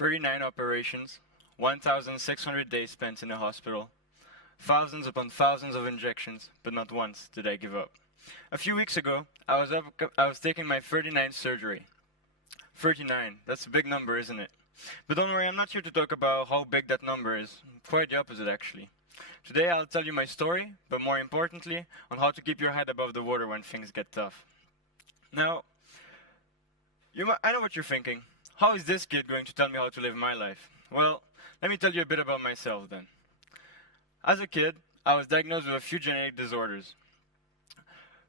39 operations, 1,600 days spent in the hospital, thousands upon thousands of injections, but not once did I give up. A few weeks ago, I was taking my 39th surgery. 39, that's a big number, isn't it? But don't worry, I'm not here to talk about how big that number is. Quite the opposite, actually. Today I'll tell you my story, but more importantly, on how to keep your head above the water when things get tough. Now, I know what you're thinking. How is this kid going to tell me how to live my life? Well, let me tell you a bit about myself then. As a kid, I was diagnosed with a few genetic disorders.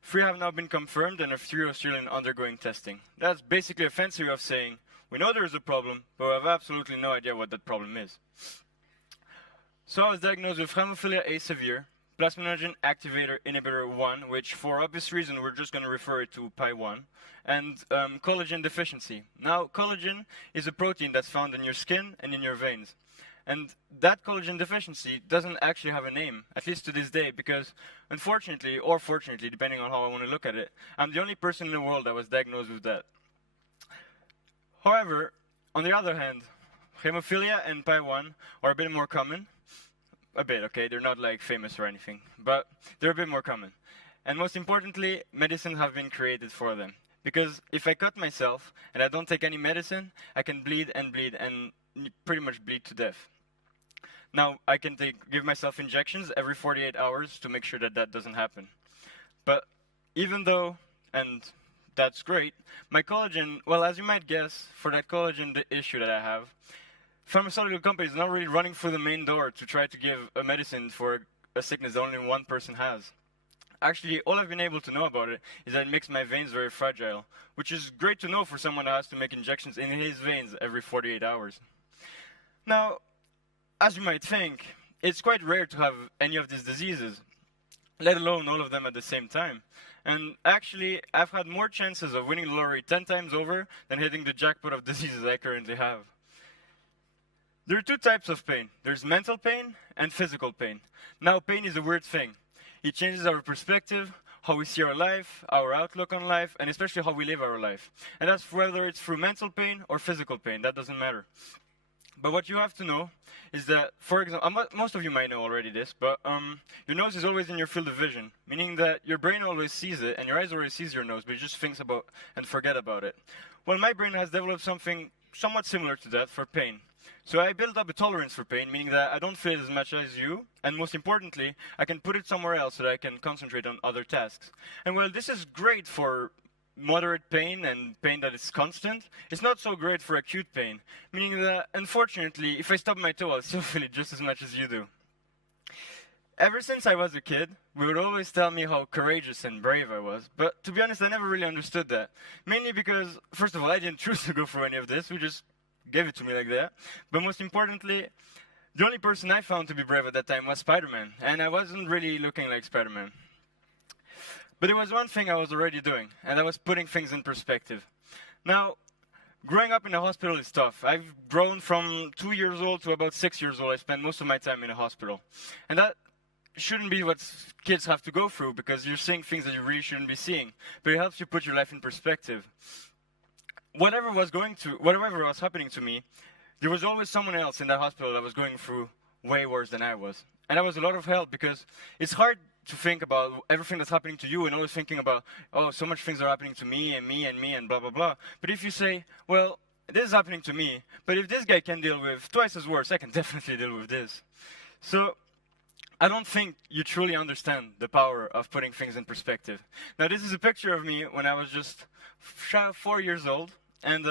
3 have now been confirmed and a few are still undergoing testing. That's basically a fancy way of saying, we know there is a problem, but we have absolutely no idea what that problem is. So I was diagnosed with hemophilia A severe, plasminogen activator inhibitor 1, which for obvious reason we're just going to refer it to PI1, and collagen deficiency. Now, collagen is a protein that's found in your skin and in your veins. And that collagen deficiency doesn't actually have a name, at least to this day, because unfortunately, or fortunately, depending on how I want to look at it, I'm the only person in the world that was diagnosed with that. However, on the other hand, hemophilia and PI1 are a bit more common. A bit, okay, they're not like famous or anything, but they're a bit more common. And most importantly, medicines have been created for them. Because if I cut myself and I don't take any medicine, I can bleed and pretty much bleed to death. Now, I can give myself injections every 48 hours to make sure that that doesn't happen. But even though, and that's great, my collagen, well, as you might guess, for that collagen issue that I have, pharmaceutical companies are not really running through the main door to try to give a medicine for a sickness that only one person has. Actually, all I've been able to know about it is that it makes my veins very fragile, which is great to know for someone that has to make injections in his veins every 48 hours. Now, as you might think, it's quite rare to have any of these diseases, let alone all of them at the same time. And actually, I've had more chances of winning the lottery 10 times over than hitting the jackpot of diseases I currently have. There are 2 types of pain. There's mental pain and physical pain. Now, pain is a weird thing. It changes our perspective, how we see our life, our outlook on life, and especially how we live our life. And that's whether it's through mental pain or physical pain, that doesn't matter. But what you have to know is that, for example, most of you might know already this, but your nose is always in your field of vision, meaning that your brain always sees it, and your eyes always sees your nose, but it just thinks about and forget about it. Well, my brain has developed something somewhat similar to that for pain. So I built up a tolerance for pain, meaning that I don't feel it as much as you, and most importantly, I can put it somewhere else so that I can concentrate on other tasks. And while this is great for moderate pain and pain that is constant, it's not so great for acute pain, meaning that, unfortunately, if I stub my toe, I'll still feel it just as much as you do. Ever since I was a kid, we would always tell me how courageous and brave I was, but to be honest, I never really understood that. Mainly because, first of all, I didn't choose to go through any of this, we just gave it to me like that. But most importantly, the only person I found to be brave at that time was Spider-Man, and I wasn't really looking like Spider-Man. But there was one thing I was already doing, and that was putting things in perspective. Now, growing up in a hospital is tough. I've grown from 2 years old to about 6 years old. I spent most of my time in a hospital. And that shouldn't be what kids have to go through, because you're seeing things that you really shouldn't be seeing. But it helps you put your life in perspective. Whatever was happening to me, there was always someone else in that hospital that was going through way worse than I was. And that was a lot of help, because it's hard to think about everything that's happening to you and always thinking about, oh, so much things are happening to me and me and me and blah, blah, blah. But if you say, well, this is happening to me, but if this guy can deal with twice as worse, I can definitely deal with this. So I don't think you truly understand the power of putting things in perspective. Now, this is a picture of me when I was just 4 years old. And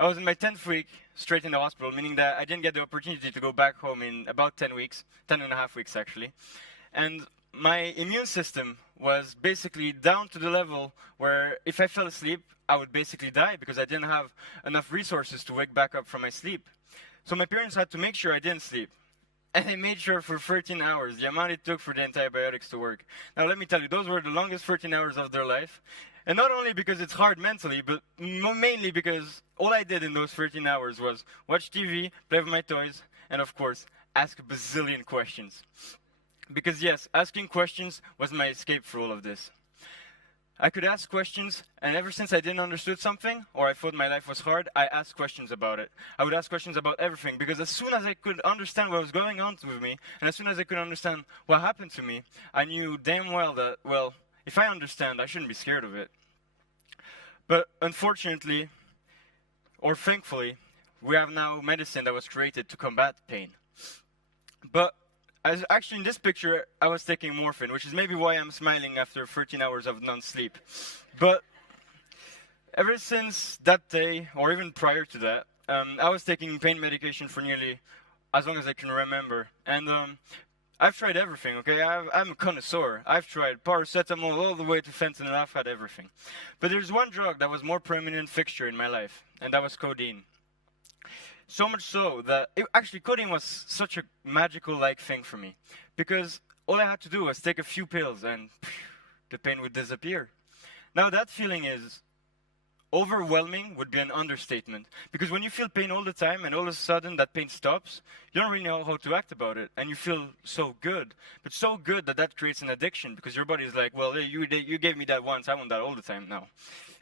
I was in my 10th week straight in the hospital, meaning that I didn't get the opportunity to go back home in about 10 weeks, 10 and a half weeks actually. And my immune system was basically down to the level where if I fell asleep, I would basically die because I didn't have enough resources to wake back up from my sleep. So my parents had to make sure I didn't sleep. And they made sure for 13 hours, the amount it took for the antibiotics to work. Now let me tell you, those were the longest 13 hours of their life. And not only because it's hard mentally, but mainly because all I did in those 13 hours was watch TV, play with my toys, and of course, ask a bazillion questions. Because yes, asking questions was my escape for all of this. I could ask questions, and ever since I didn't understood something, or I thought my life was hard, I asked questions about it. I would ask questions about everything, because as soon as I could understand what was going on with me, and as soon as I could understand what happened to me, I knew damn well that, well, if I understand, I shouldn't be scared of it. But unfortunately, or thankfully, we have now medicine that was created to combat pain. But actually, in this picture, I was taking morphine, which is maybe why I'm smiling after 13 hours of non-sleep. But ever since that day, or even prior to that, I was taking pain medication for nearly as long as I can remember. And I've tried everything, okay? I'm a connoisseur. I've tried paracetamol all the way to fentanyl. I've had everything. But there's one drug that was more prominent fixture in my life, and that was codeine. So much so that, actually, codeine was such a magical-like thing for me. Because all I had to do was take a few pills and the pain would disappear. Now that feeling is overwhelming would be an understatement. Because when you feel pain all the time and all of a sudden that pain stops, you don't really know how to act about it. And you feel so good. But so good that that creates an addiction. Because your body is like, well, hey, you gave me that once, I want that all the time now.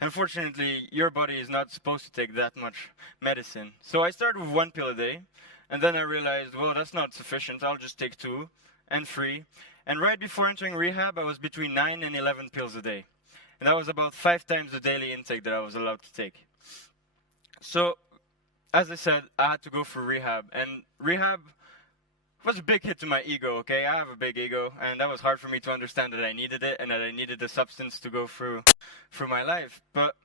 Unfortunately, your body is not supposed to take that much medicine. So I started with 1 pill a day. And then I realized, well, that's not sufficient. I'll just take 2 and 3. And right before entering rehab, I was between 9 and 11 pills a day. And that was about 5 times the daily intake that I was allowed to take. So, as I said, I had to go for rehab. And rehab was a big hit to my ego, okay? I have a big ego, and that was hard for me to understand that I needed it and that I needed the substance to go through my life. But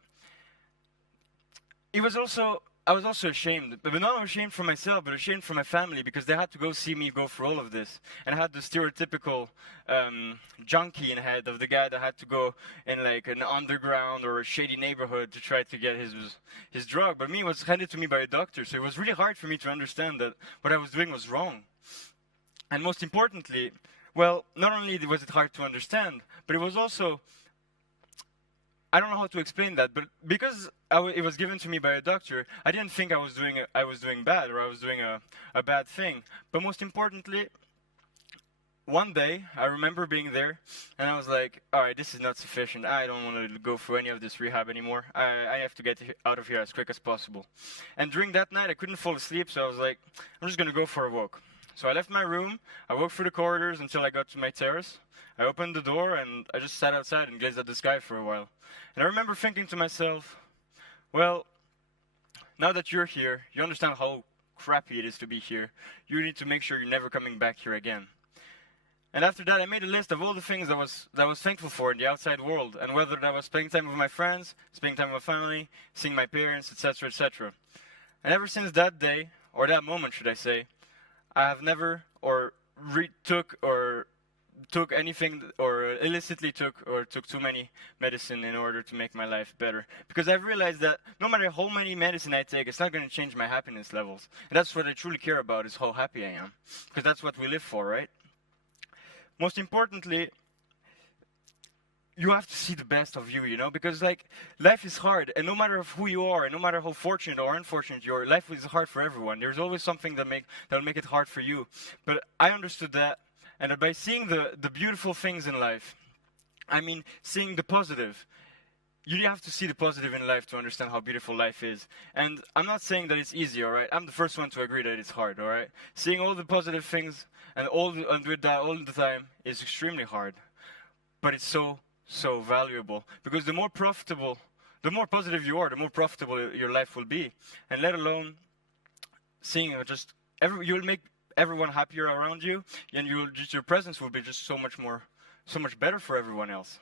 it was also, I was also ashamed, but not ashamed for myself, but ashamed for my family, because they had to go see me go through all of this. And I had the stereotypical junkie in the head of the guy that had to go in like an underground or a shady neighborhood to try to get his drug. But me, it was handed to me by a doctor, so it was really hard for me to understand that what I was doing was wrong. And most importantly, well, not only was it hard to understand, but it was also, I don't know how to explain that, but because it was given to me by a doctor, I didn't think I was doing bad, or I was doing a bad thing. But most importantly, one day, I remember being there, and I was like, all right, this is not sufficient. I don't want to go through any of this rehab anymore. I have to get out of here as quick as possible. And during that night, I couldn't fall asleep, so I was like, I'm just going to go for a walk. So I left my room, I walked through the corridors until I got to my terrace. I opened the door, and I just sat outside and gazed at the sky for a while. And I remember thinking to myself, well, now that you're here, you understand how crappy it is to be here. You need to make sure you're never coming back here again. And after that, I made a list of all the things that I was thankful for in the outside world, and whether that was spending time with my friends, spending time with my family, seeing my parents, etc., etc. And ever since that day, or that moment, should I say, I have never took anything, or illicitly took too many medicine in order to make my life better. Because I've realized that no matter how many medicine I take, it's not going to change my happiness levels. And that's what I truly care about, is how happy I am. Because that's what we live for, right? Most importantly, you have to see the best of you, you know, because like life is hard, and no matter who you are, and no matter how fortunate or unfortunate you are, life is hard for everyone. There's always something that'll make it hard for you. But I understood that, and by seeing the beautiful things in life, I mean seeing the positive. You have to see the positive in life to understand how beautiful life is. And I'm not saying that it's easy, all right? I'm the first one to agree that it's hard, all right? Seeing all the positive things and with that all the time is extremely hard. But it's so valuable, because the more positive you are, the more profitable your life will be. And let alone seeing you'll make everyone happier around you, and your presence will be just so much better for everyone else.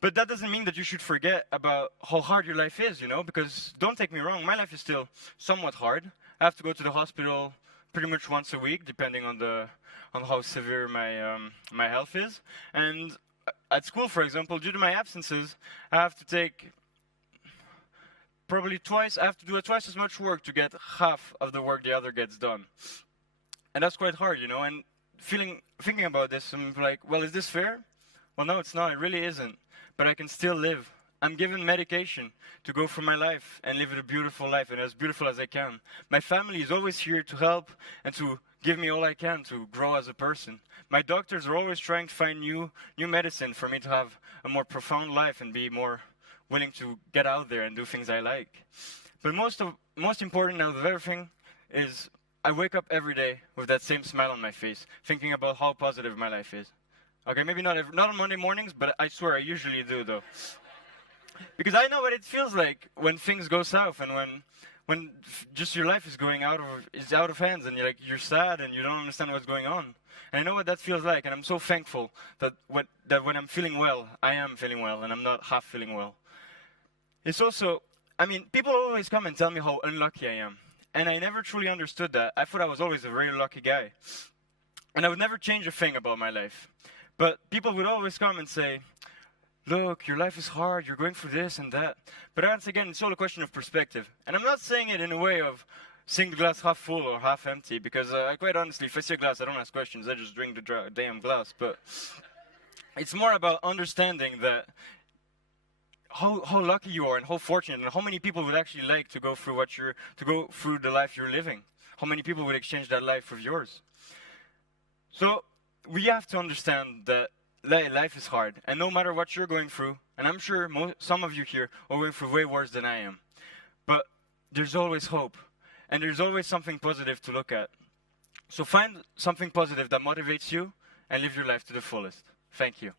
But that doesn't mean that you should forget about how hard your life is, you know, because don't take me wrong, my life is still somewhat hard. I have to go to the hospital pretty much once a week, depending on how severe my health is. And at school, for example, due to my absences, I have to take probably I have to do twice as much work to get half of the work the other gets done. And that's quite hard, you know, and thinking about this, I'm like, well, is this fair? Well, no, it's not, it really isn't. But I can still live. I'm given medication to go through my life and live a beautiful life, and as beautiful as I can. My family is always here to help and to give me all I can to grow as a person. My doctors are always trying to find new medicine for me to have a more profound life and be more willing to get out there and do things I like. But most important out of everything is I wake up every day with that same smile on my face, thinking about how positive my life is. Okay, maybe not on Monday mornings, but I swear I usually do though. Because I know what it feels like when things go south and when just your life is going out of hands and you're sad and you don't understand what's going on. And I know what that feels like, and I'm so thankful that when I'm feeling well, I am feeling well and I'm not half feeling well. It's also, I mean, people always come and tell me how unlucky I am. And I never truly understood that. I thought I was always a very lucky guy. And I would never change a thing about my life. But people would always come and say, look, your life is hard, you're going through this and that. But once again, it's all a question of perspective. And I'm not saying it in a way of seeing the glass half full or half empty, because quite honestly, if I see a glass, I don't ask questions, I just drink the damn glass. But it's more about understanding that how lucky you are and how fortunate and how many people would actually like to go through the life you're living. How many people would exchange that life with yours. So we have to understand that life is hard, and no matter what you're going through, and I'm sure some of you here are going through way worse than I am, but there's always hope, and there's always something positive to look at. So find something positive that motivates you and live your life to the fullest. Thank you.